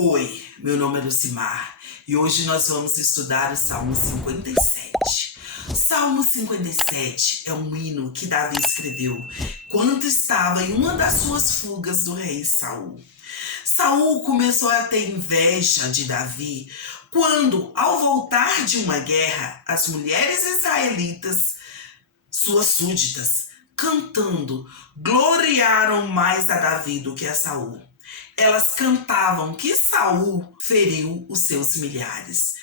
Oi, meu nome é Lucimar e hoje nós vamos estudar o Salmo 57. O Salmo 57 é um hino que Davi escreveu quando estava em uma das suas fugas do rei Saul. Saul começou a ter inveja de Davi quando, ao voltar de uma guerra, as mulheres israelitas, suas súditas, cantando, gloriaram mais a Davi do que a Saul. Elas cantavam que Saul feriu os seus milhares.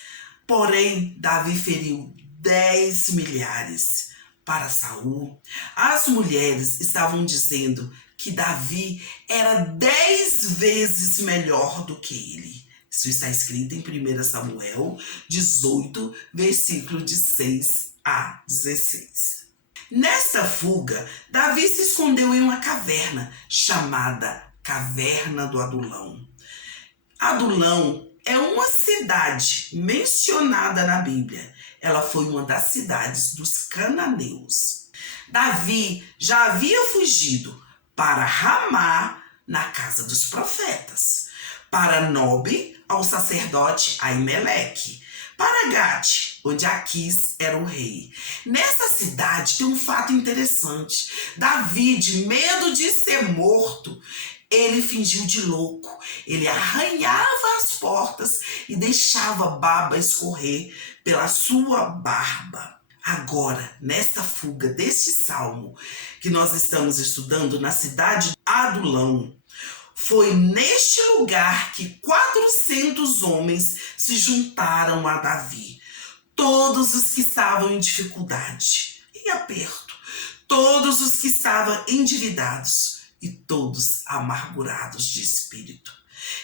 Porém, Davi feriu 10 milhares. Para Saul, as mulheres estavam dizendo que Davi era 10 vezes melhor do que ele. Isso está escrito em 1 Samuel 18, versículo de 6 a 16. Nesta fuga, Davi se escondeu em uma caverna chamada Caverna do Adulão. Adulão é uma cidade mencionada na Bíblia. Ela foi uma das cidades dos cananeus. Davi já havia fugido para Ramá, na casa dos profetas, para Nobe, ao sacerdote Aimeleque, para Gate, onde Aquis era o rei. Nessa cidade tem um fato interessante. Davi, de medo de ser morto, ele fingiu de louco. Ele arranhava as portas e deixava baba escorrer pela sua barba. Agora, nesta fuga deste salmo que nós estamos estudando na cidade de Adulão, foi neste lugar que 400 homens se juntaram a Davi. Todos os que estavam em dificuldade, em aperto, todos os que estavam endividados e todos amargurados de espírito.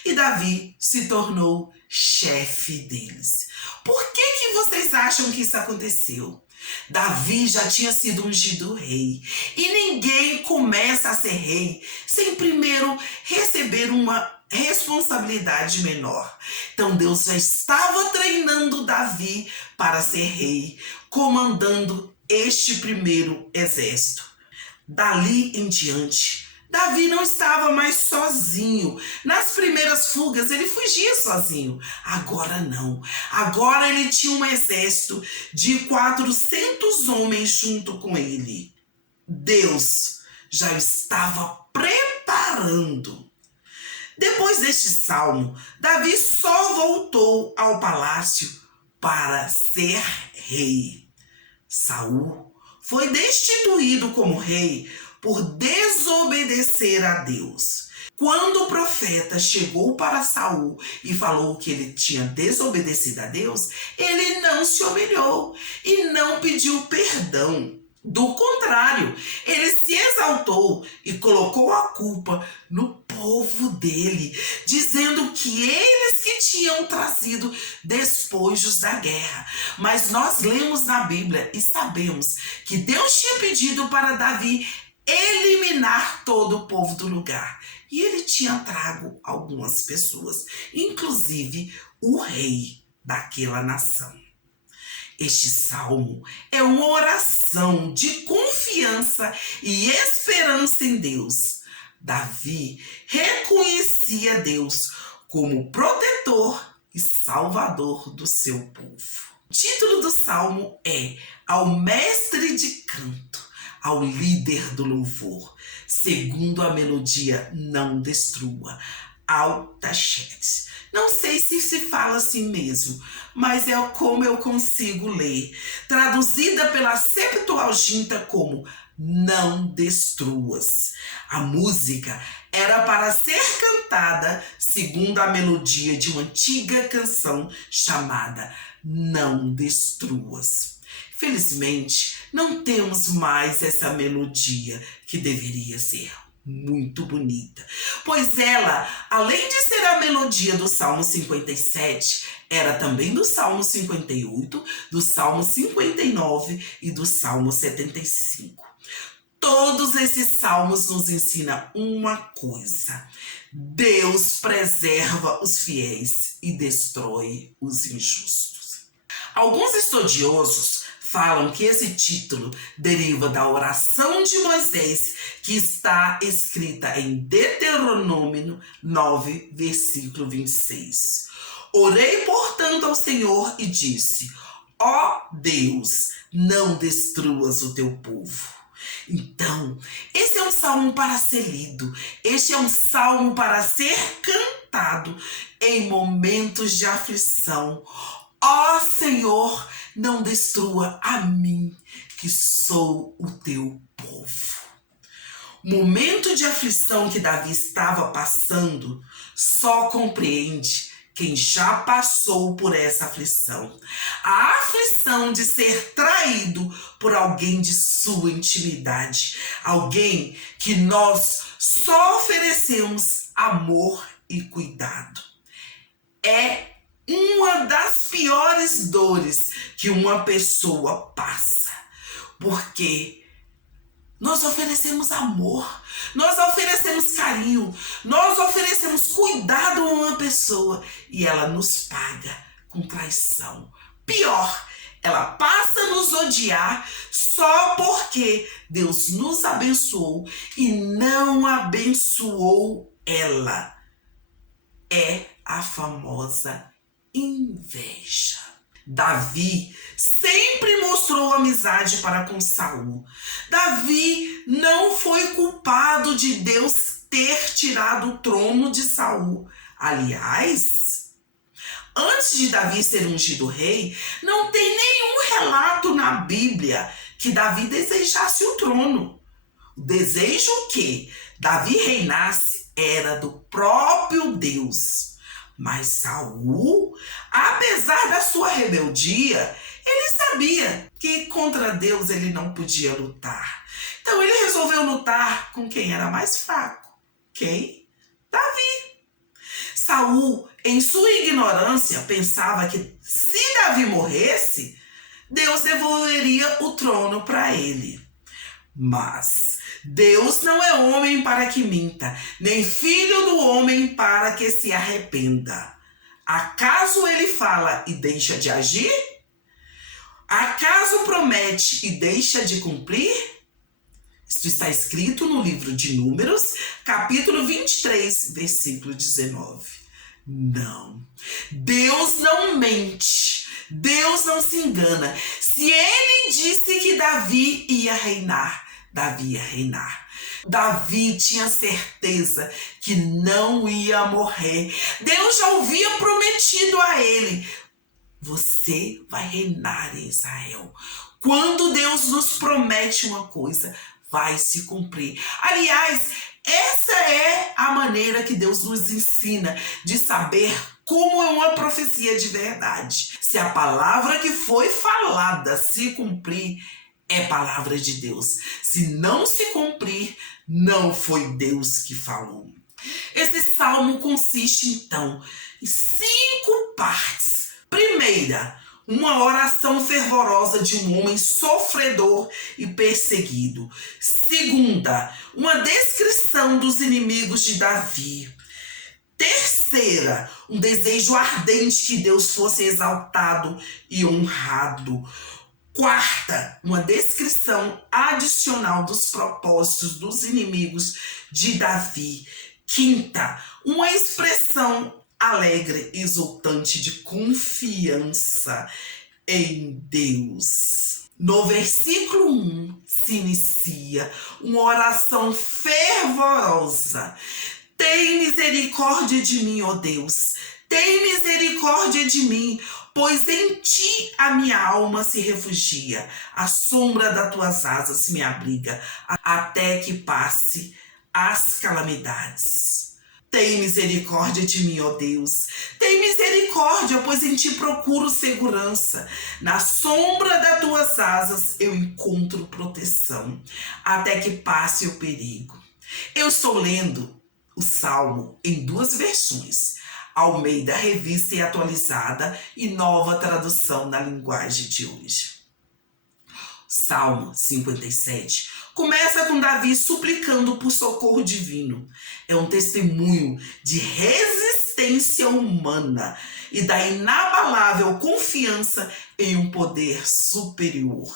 E Davi se tornou chefe deles. Por que vocês acham que isso aconteceu? Davi já tinha sido ungido rei. E ninguém começa a ser rei sem primeiro receber uma responsabilidade menor. Então Deus já estava treinando Davi para ser rei, comandando este primeiro exército. Dali em diante, Davi não estava mais sozinho. Nas primeiras fugas ele fugia sozinho. Agora não. Agora ele tinha um exército de 400 homens junto com ele. Deus já estava preparando. Depois deste salmo, Davi só voltou ao palácio para ser rei. Saul foi destituído como rei por desobedecer a Deus. Quando o profeta chegou para Saul e falou que ele tinha desobedecido a Deus, ele não se humilhou e não pediu perdão. Do contrário, ele se exaltou e colocou a culpa no povo dele, dizendo que eles que tinham trazido despojos da guerra. Mas nós lemos na Bíblia e sabemos que Deus tinha pedido para Davi eliminar todo o povo do lugar. E ele tinha trago algumas pessoas, inclusive o rei daquela nação. Este salmo é uma oração de confiança e esperança em Deus. Davi reconhecia Deus como protetor e salvador do seu povo. O título do salmo é Ao Mestre de Canto, ao líder do louvor, segundo a melodia Não Destrua, Altaxeres. Não sei se fala assim mesmo, mas é como eu consigo ler. Traduzida pela Septuaginta como Não Destruas. A música era para ser cantada segundo a melodia de uma antiga canção chamada Não Destruas. Felizmente, não temos mais essa melodia que deveria ser muito bonita, pois ela, além de ser a melodia do Salmo 57, era também do Salmo 58, do Salmo 59 e do Salmo 75. Todos esses salmos nos ensinam uma coisa: Deus preserva os fiéis e destrói os injustos. Alguns estudiosos falam que esse título deriva da oração de Moisés, que está escrita em Deuteronômio 9, versículo 26. Orei, portanto, ao Senhor e disse: ó Deus, não destruas o teu povo. Então, esse é um salmo para ser lido, este é um salmo para ser cantado em momentos de aflição. Ó Senhor, não destrua a mim, que sou o teu povo. O momento de aflição que Davi estava passando só compreende quem já passou por essa aflição. A aflição de ser traído por alguém de sua intimidade. Alguém que nós só oferecemos amor e cuidado. É uma das piores dores que uma pessoa passa. Porque nós oferecemos amor, nós oferecemos carinho, nós oferecemos cuidado a uma pessoa e ela nos paga com traição. Pior, ela passa a nos odiar só porque Deus nos abençoou e não abençoou ela. É a famosa inveja. Davi sempre mostrou amizade para com Saul. Davi não foi culpado de Deus ter tirado o trono de Saul. Aliás, antes de Davi ser ungido rei, não tem nenhum relato na Bíblia que Davi desejasse o trono. O desejo que Davi reinasse era do próprio Deus. Mas Saul, apesar da sua rebeldia, ele sabia que contra Deus ele não podia lutar. Então ele resolveu lutar com quem era mais fraco. Quem? Davi. Saul, em sua ignorância, pensava que se Davi morresse, Deus devolveria o trono para ele. Mas Deus não é homem para que minta, nem filho do homem para que se arrependa. Acaso ele fala e deixa de agir? Acaso promete e deixa de cumprir? Isto está escrito no livro de Números, capítulo 23, versículo 19. Não, Deus não mente, Deus não se engana. Se ele disse que Davi ia reinar, Davi ia reinar. Davi tinha certeza que não ia morrer. Deus já havia prometido a ele: você vai reinar em Israel. Quando Deus nos promete uma coisa, vai se cumprir. Aliás, essa é a maneira que Deus nos ensina de saber como é uma profecia de verdade. Se a palavra que foi falada se cumprir, é palavra de Deus. Se não se cumprir, não foi Deus que falou. Esse salmo consiste, então, em 5 partes. Primeira, uma oração fervorosa de um homem sofredor e perseguido. Segunda, uma descrição dos inimigos de Davi. Terceira, um desejo ardente que Deus fosse exaltado e honrado. Quarta, uma descrição adicional dos propósitos dos inimigos de Davi. Quinta, uma expressão alegre, exultante de confiança em Deus. No versículo 1 se inicia uma oração fervorosa. Tem misericórdia de mim, ó Deus. Tem misericórdia de mim, pois em ti a minha alma se refugia. A sombra das tuas asas me abriga, até que passe as calamidades. Tem misericórdia de mim, ó Deus. Tem misericórdia, pois em ti procuro segurança. Na sombra das tuas asas eu encontro proteção, até que passe o perigo. Eu estou lendo o Salmo em 2 versões. Almeida Revista e Atualizada e Nova Tradução na Linguagem de hoje. Salmo 57 começa com Davi suplicando por socorro divino. É um testemunho de resistência resistência humana e da inabalável confiança em um poder superior.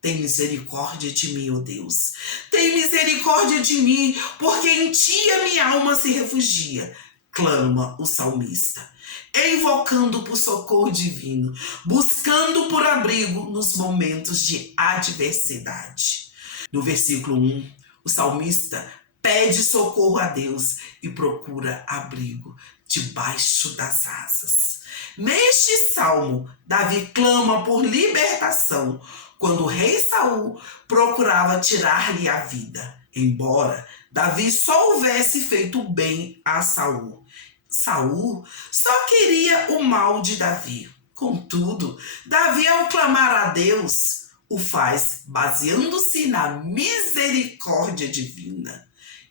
Tem misericórdia de mim, ó Deus. Tem misericórdia de mim, porque em ti a minha alma se refugia, clama o salmista, invocando por socorro divino, buscando por abrigo nos momentos de adversidade. No versículo 1, o salmista pede socorro a Deus e procura abrigo debaixo das asas. Neste salmo, Davi clama por libertação quando o rei Saul procurava tirar-lhe a vida, embora Davi só houvesse feito bem a Saul. Saul só queria o mal de Davi. Contudo, Davi, ao clamar a Deus, o faz baseando-se na misericórdia divina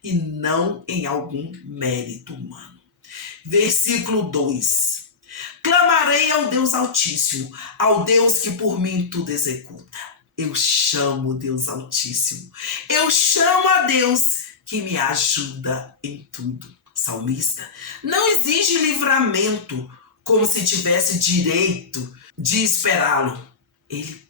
e não em algum mérito humano. Versículo 2. Clamarei ao Deus Altíssimo, ao Deus que por mim tudo executa. Eu chamo o Deus Altíssimo. Eu chamo a Deus que me ajuda em tudo. Salmista não exige livramento como se tivesse direito de esperá-lo. Ele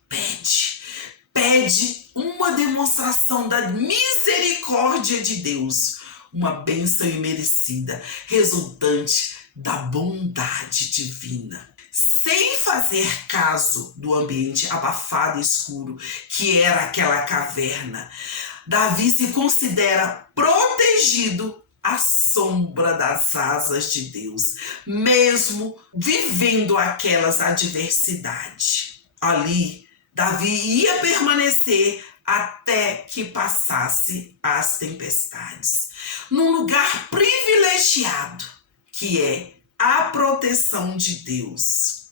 pede uma demonstração da misericórdia de Deus, uma bênção imerecida, resultante da bondade divina. Sem fazer caso do ambiente abafado e escuro que era aquela caverna, Davi se considera protegido à sombra das asas de Deus, mesmo vivendo aquelas adversidades. Ali, Davi ia permanecer até que passasse as tempestades, num lugar privilegiado, que é a proteção de Deus.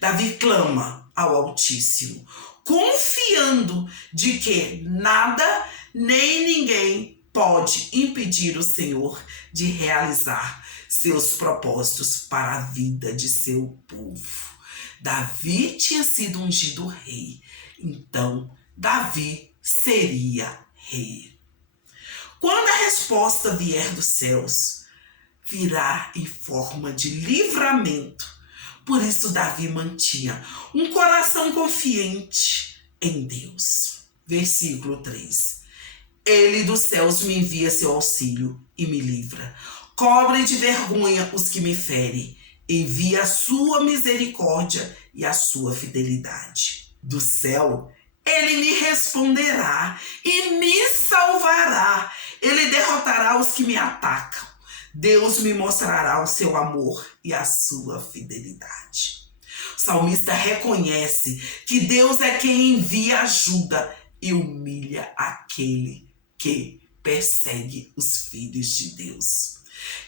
Davi clama ao Altíssimo, confiando de que nada nem ninguém pode impedir o Senhor de realizar seus propósitos para a vida de seu povo. Davi tinha sido ungido rei, então Davi seria rei. Quando a resposta vier dos céus, virá em forma de livramento. Por isso Davi mantinha um coração confiante em Deus. Versículo 3. Ele dos céus me envia seu auxílio e me livra. Cobre de vergonha os que me ferem. Envia a sua misericórdia e a sua fidelidade. Do céu, ele me responderá e me salvará. Ele derrotará os que me atacam. Deus me mostrará o seu amor e a sua fidelidade. O salmista reconhece que Deus é quem envia ajuda e humilha aquele que persegue os filhos de Deus.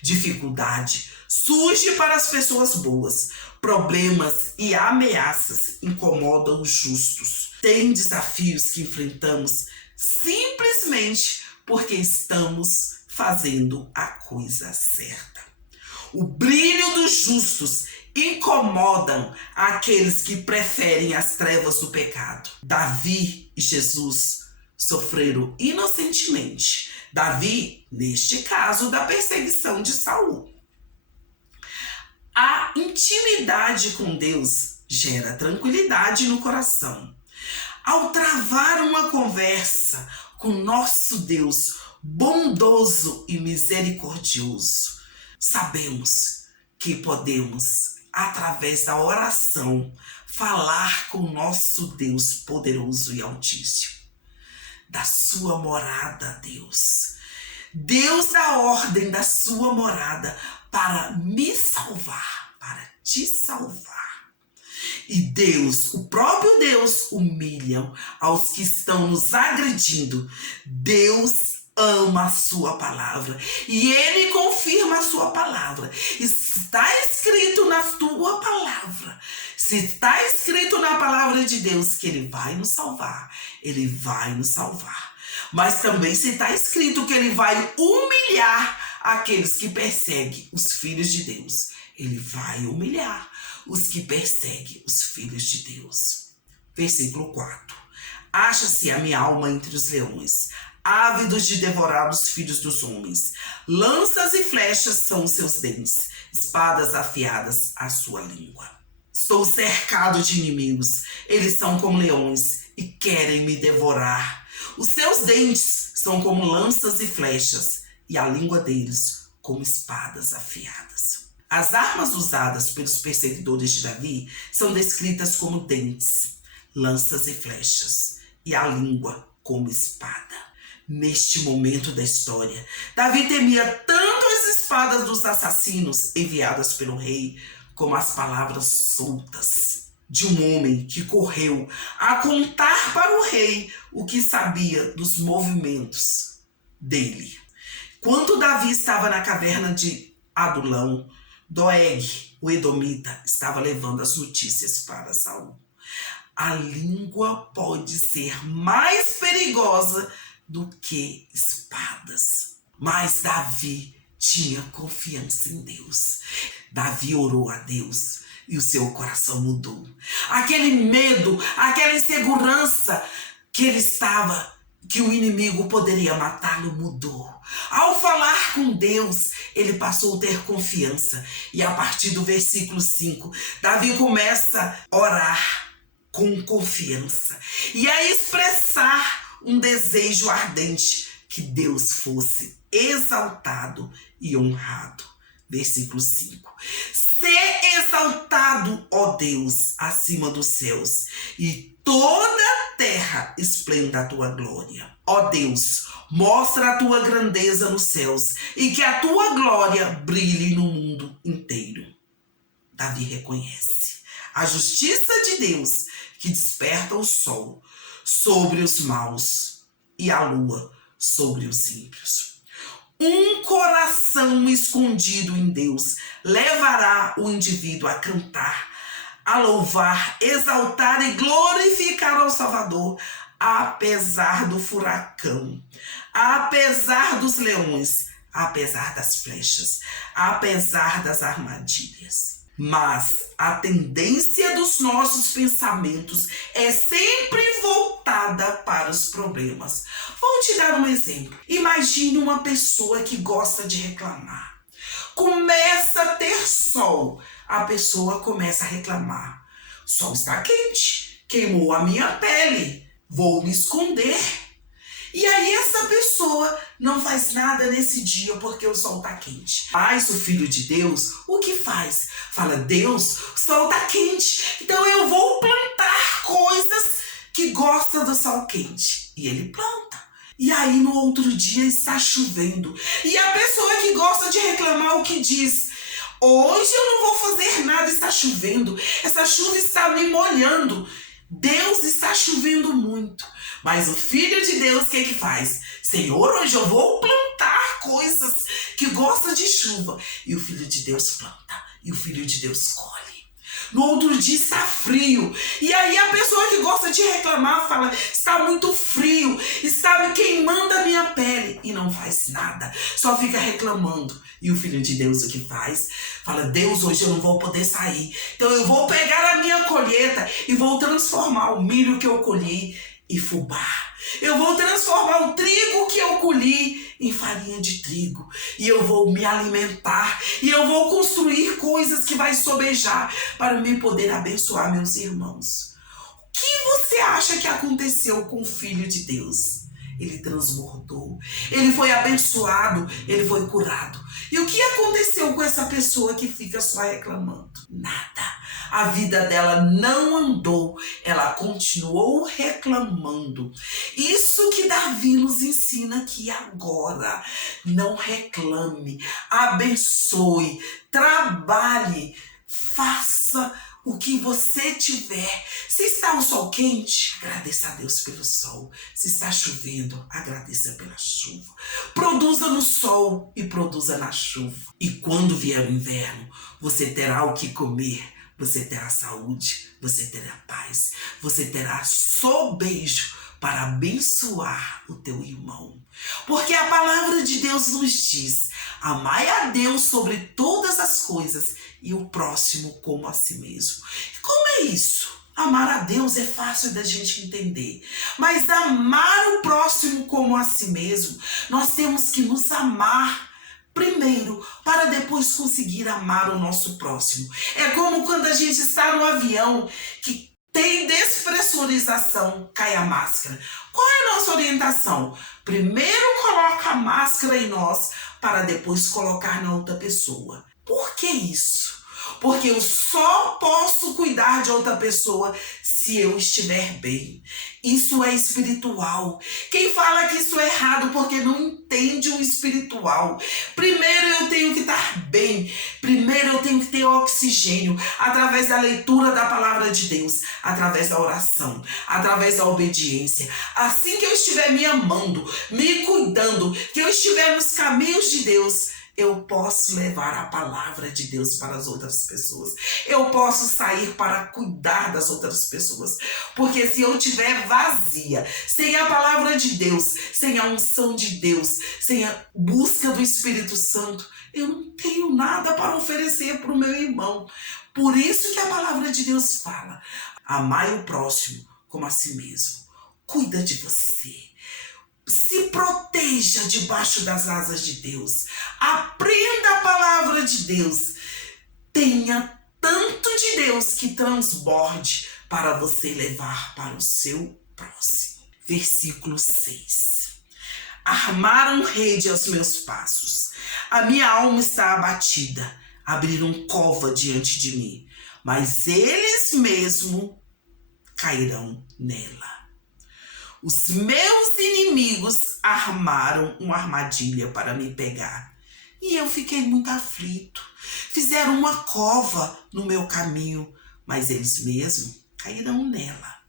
Dificuldade surge para as pessoas boas. Problemas e ameaças incomodam os justos. Tem desafios que enfrentamos simplesmente porque estamos fazendo a coisa certa. O brilho dos justos incomodam aqueles que preferem as trevas do pecado. Davi e Jesus sofreram inocentemente. Davi, neste caso, da perseguição de Saul. A intimidade com Deus gera tranquilidade no coração. Ao travar uma conversa com nosso Deus bondoso e misericordioso, sabemos que podemos, através da oração, falar com nosso Deus poderoso e altíssimo. Da sua morada, Deus. Deus dá ordem da sua morada para me salvar, para te salvar. E Deus, o próprio Deus, humilha aos que estão nos agredindo. Deus ama a sua palavra e ele confirma a sua palavra. Está escrito na tua palavra. Se está escrito na palavra de Deus que ele vai nos salvar, ele vai nos salvar. Mas também se está escrito que ele vai humilhar aqueles que perseguem os filhos de Deus, ele vai humilhar os que perseguem os filhos de Deus. Versículo 4. Acha-se a minha alma entre os leões, ávidos de devorar os filhos dos homens. Lanças e flechas são os seus dentes. espadas afiadas à sua língua. Estou cercado de inimigos, eles são como leões e querem me devorar. Os seus dentes são como lanças e flechas, e a língua deles como espadas afiadas. As armas usadas pelos perseguidores de Davi são descritas como dentes, lanças e flechas, e a língua como espada. Neste momento da história, Davi temia tanto as espadas dos assassinos enviadas pelo rei, como as palavras soltas de um homem que correu a contar para o rei o que sabia dos movimentos dele. Quando Davi estava na caverna de Adulão, Doeg, o edomita, estava levando as notícias para Saul. A língua pode ser mais perigosa do que espadas. Mas Davi tinha confiança em Deus. Davi orou a Deus e o seu coração mudou. Aquele medo, aquela insegurança que ele estava, que o inimigo poderia matá-lo, mudou. Ao falar com Deus, ele passou a ter confiança. E a partir do versículo 5, Davi começa a orar com confiança e a expressar um desejo ardente que Deus fosse exaltado e honrado. Versículo 5. Ser exaltado, ó Deus, acima dos céus, e toda a terra esplenda a tua glória. Ó Deus, mostra a tua grandeza nos céus e que a tua glória brilhe no mundo inteiro. Davi reconhece a justiça de Deus que desperta o sol sobre os maus e a lua sobre os ímpios. Um coração escondido em Deus levará o indivíduo a cantar, a louvar, exaltar e glorificar ao Salvador, apesar do furacão, apesar dos leões, apesar das flechas, apesar das armadilhas. Mas a tendência dos nossos pensamentos é sempre voltada para os problemas. Vou te dar um exemplo. Imagine uma pessoa que gosta de reclamar. Começa a ter sol. A pessoa começa a reclamar. O sol está quente. Queimou a minha pele. Vou me esconder. E aí essa pessoa não faz nada nesse dia porque o sol está quente. Mas o Filho de Deus, o que faz? Fala, Deus, o sol está quente, então eu vou plantar coisas que gostam do sol quente. E ele planta. E aí no outro dia está chovendo. E a pessoa que gosta de reclamar, o que diz? Hoje eu não vou fazer nada, está chovendo. Essa chuva está me molhando. Deus está chovendo muito. Mas o Filho de Deus, o que faz? Senhor, hoje eu vou plantar coisas que gostam de chuva. E o Filho de Deus planta. E o Filho de Deus colhe. No outro dia está frio. E aí a pessoa que gosta de reclamar fala, está muito frio, está me queimando a minha pele. E não faz nada, só fica reclamando. E o Filho de Deus o que faz? Fala, Deus, hoje eu não vou poder sair. Então eu vou pegar a minha colheita e vou transformar o milho que eu colhi em fubá. Eu vou transformar o trigo que eu colhi em farinha de trigo. E eu vou me alimentar. E eu vou construir coisas que vai sobejar para me poder abençoar meus irmãos. O que você acha que aconteceu com o Filho de Deus? Ele transbordou. Ele foi abençoado. Ele foi curado. E o que aconteceu com essa pessoa que fica só reclamando? Nada. A vida dela não andou, ela continuou reclamando. Isso que Davi nos ensina aqui agora. Não reclame, abençoe, trabalhe, faça o que você tiver. Se está o sol quente, agradeça a Deus pelo sol. Se está chovendo, agradeça pela chuva. Produza no sol e produza na chuva. E quando vier o inverno, você terá o que comer. Você terá saúde, você terá paz, você terá sobejo para abençoar o teu irmão. Porque a palavra de Deus nos diz, amai a Deus sobre todas as coisas e o próximo como a si mesmo. E como é isso? Amar a Deus é fácil da gente entender, mas amar o próximo como a si mesmo, nós temos que nos amar primeiro para depois conseguir amar o nosso próximo. É como quando a gente está no avião que tem despressurização, cai a máscara. Qual é a nossa orientação? Primeiro coloca a máscara em nós para depois colocar na outra pessoa. Por que isso? Porque eu só posso cuidar de outra pessoa se eu estiver bem. Isso é espiritual. Quem fala que isso é errado porque não entende o espiritual. Primeiro eu tenho que estar bem. Primeiro eu tenho que ter oxigênio através da leitura da palavra de Deus, através da oração, através da obediência. Assim que eu estiver me amando, me cuidando, que eu estiver nos caminhos de Deus, eu posso levar a palavra de Deus para as outras pessoas. Eu posso sair para cuidar das outras pessoas. Porque se eu estiver vazia, sem a palavra de Deus, sem a unção de Deus, sem a busca do Espírito Santo, eu não tenho nada para oferecer para o meu irmão. Por isso que a palavra de Deus fala: amai o próximo como a si mesmo. Cuida de você. Se proteja debaixo das asas de Deus. Aprenda a palavra de Deus. Tenha tanto de Deus que transborde para você levar para o seu próximo. Versículo 6. Armaram rede aos meus passos. A minha alma está abatida. Abriram cova diante de mim. Mas eles mesmo cairão nela. Os meus inimigos armaram uma armadilha para me pegar. E eu fiquei muito aflito. Fizeram uma cova no meu caminho, mas eles mesmos cairão nela.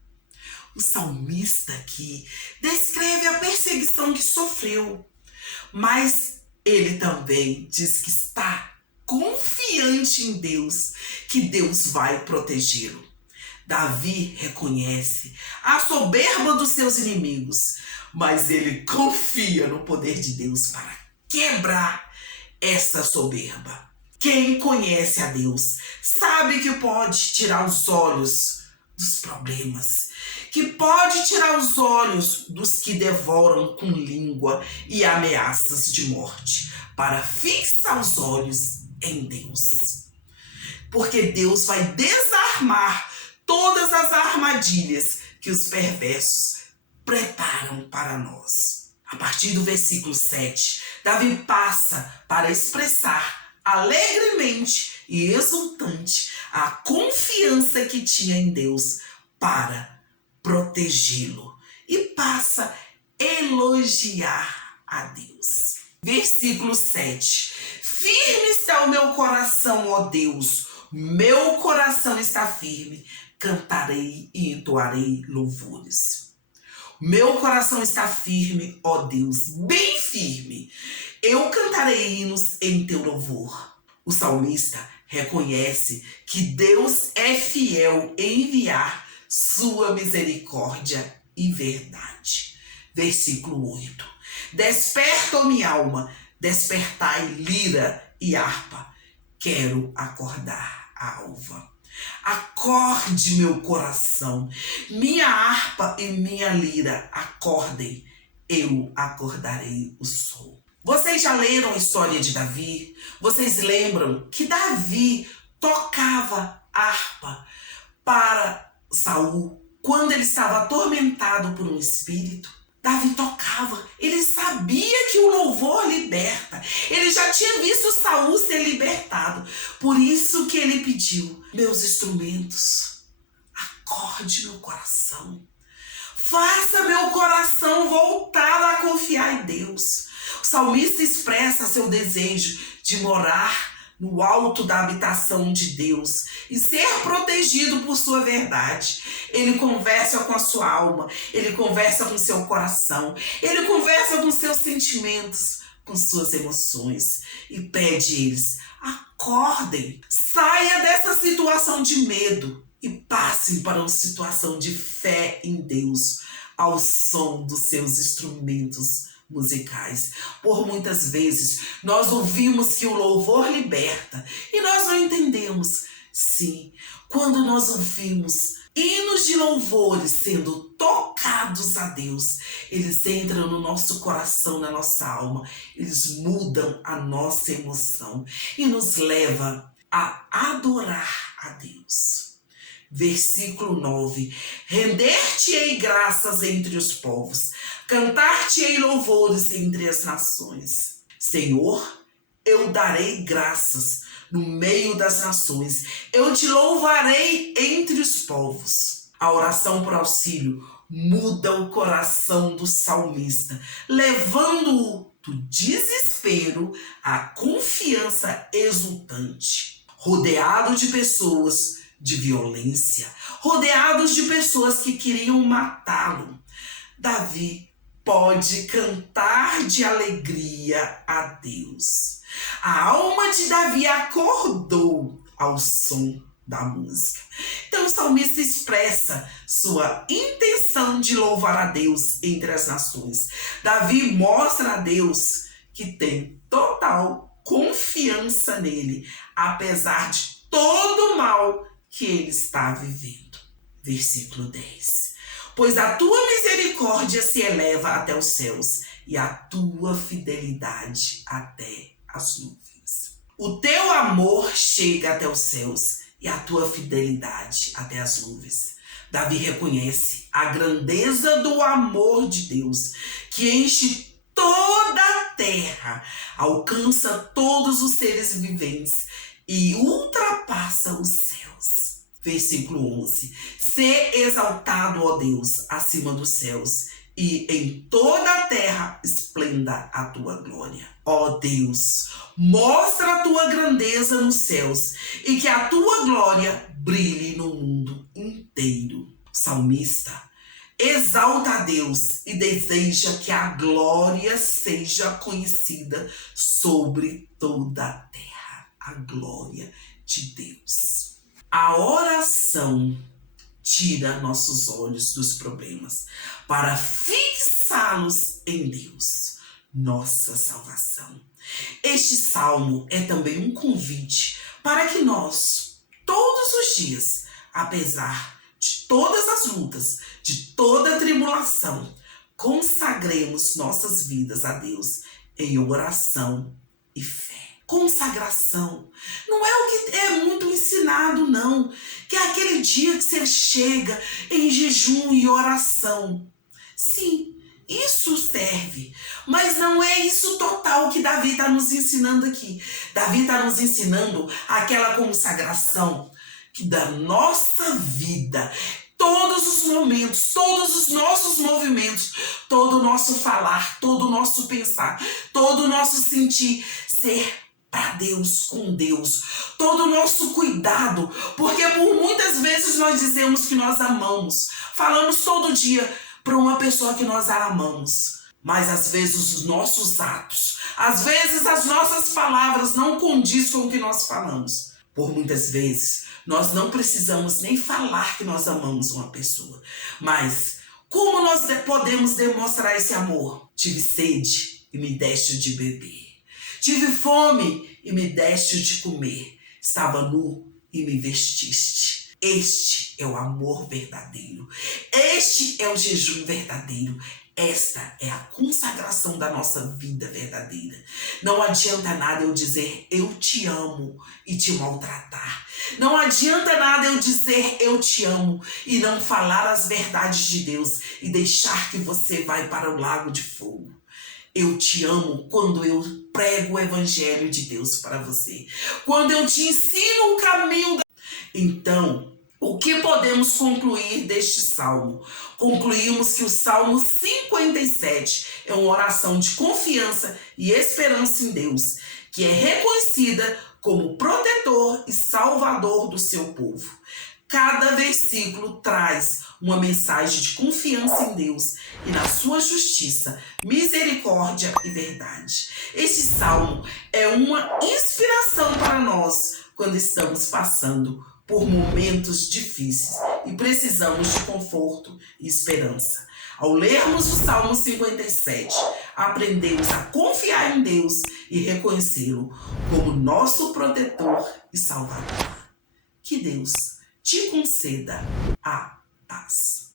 O salmista aqui descreve a perseguição que sofreu, mas ele também diz que está confiante em Deus, que Deus vai protegê-lo. Davi reconhece a soberba dos seus inimigos, mas ele confia no poder de Deus para quebrar essa soberba. Quem conhece a Deus sabe que pode tirar os olhos dos problemas, que pode tirar os olhos dos que devoram com língua e ameaças de morte, para fixar os olhos em Deus. Porque Deus vai desarmar todas as armadilhas que os perversos preparam para nós. A partir do versículo 7, Davi passa para expressar alegremente e exultante a confiança que tinha em Deus para protegê-lo. E passa a elogiar a Deus. Versículo 7. Firme está o meu coração, ó Deus, meu coração está firme. Cantarei e entoarei louvores. Meu coração está firme, ó Deus, bem firme. Eu cantarei hinos em teu louvor. O salmista reconhece que Deus é fiel em enviar sua misericórdia e verdade. Versículo 8. Desperta, ó minha alma, despertai lira e harpa. Quero acordar a alva. Acorde, meu coração, minha harpa e minha lira, acordem, eu acordarei o som. Vocês já leram a história de Davi? Vocês lembram que Davi tocava harpa para Saul quando ele estava atormentado por um espírito? Davi tocava, ele sabia que o louvor liberta. Ele já tinha visto Saul ser libertado. Por isso que ele pediu: meus instrumentos, acorde meu coração. Faça meu coração voltar a confiar em Deus. O salmista expressa seu desejo de morar no alto da habitação de Deus e ser protegido por sua verdade. Ele conversa com a sua alma, ele conversa com seu coração, ele conversa com seus sentimentos, com suas emoções e pede eles: acordem, saia dessa situação de medo e passem para uma situação de fé em Deus ao som dos seus instrumentos musicais. Por muitas vezes nós ouvimos que o louvor liberta e nós não entendemos. Sim, quando nós ouvimos hinos de louvores sendo tocados a Deus, eles entram no nosso coração, na nossa alma, eles mudam a nossa emoção e nos leva a adorar a Deus. Versículo 9: render-te-ei graças entre os povos, cantar-te-ei louvores entre as nações. Senhor, eu darei graças no meio das nações, eu te louvarei entre os povos. A oração por auxílio muda o coração do salmista, levando-o do desespero à confiança exultante. Rodeado de pessoas de violência, rodeados de pessoas que queriam matá-lo, Davi pode cantar de alegria a Deus. A alma de Davi acordou ao som da música. Então o salmista expressa sua intenção de louvar a Deus entre as nações. Davi mostra a Deus que tem total confiança nele, apesar de todo o mal que ele está vivendo. Versículo 10. Pois a tua misericórdia se eleva até os céus e a tua fidelidade até as nuvens. O teu amor chega até os céus e a tua fidelidade até as nuvens. Davi reconhece a grandeza do amor de Deus, que enche toda a terra, alcança todos os seres viventes e ultrapassa os céus. Versículo 11. Sê exaltado, ó Deus, acima dos céus, e em toda a terra esplenda a tua glória. Ó Deus, mostra a tua grandeza nos céus e que a tua glória brilhe no mundo inteiro. O salmista exalta a Deus e deseja que a glória seja conhecida sobre toda a terra. A glória de Deus. A oração tira nossos olhos dos problemas para fixá-los em Deus, nossa salvação. Este salmo é também um convite para que nós, todos os dias, apesar de todas as lutas, de toda a tribulação, consagremos nossas vidas a Deus em oração e fé. Consagração não é o que é muito ensinado, não. Que é aquele dia que você chega em jejum e oração. Sim, isso serve, mas não é isso total que Davi está nos ensinando aqui. Davi está nos ensinando aquela consagração que da nossa vida, todos os momentos, todos os nossos movimentos, todo o nosso falar, todo o nosso pensar, todo o nosso sentir ser para Deus, com Deus, todo o nosso cuidado, porque por muitas vezes nós dizemos que nós amamos, falamos todo dia para uma pessoa que nós amamos, mas às vezes os nossos atos, às vezes as nossas palavras não condizem com o que nós falamos. Por muitas vezes nós não precisamos nem falar que nós amamos uma pessoa, mas como nós podemos demonstrar esse amor? Tive sede e me deste de beber. Tive fome e me deste de comer. Estava nu e me vestiste. Este é o amor verdadeiro. Este é o jejum verdadeiro. Esta é a consagração da nossa vida verdadeira. Não adianta nada eu dizer eu te amo e te maltratar. Não adianta nada eu dizer eu te amo e não falar as verdades de Deus e deixar que você vai para o lago de fogo. Eu te amo quando eu prego o evangelho de Deus para você. Quando eu te ensino o caminho. Então, o que podemos concluir deste salmo? Concluímos que o Salmo 57 é uma oração de confiança e esperança em Deus, que é reconhecida como protetor e salvador do seu povo. Cada versículo traz uma mensagem de confiança em Deus e na sua justiça, misericórdia e verdade. Este salmo é uma inspiração para nós quando estamos passando por momentos difíceis e precisamos de conforto e esperança. Ao lermos o Salmo 57, aprendemos a confiar em Deus e reconhecê-lo como nosso protetor e salvador. Que Deus te conceda a paz.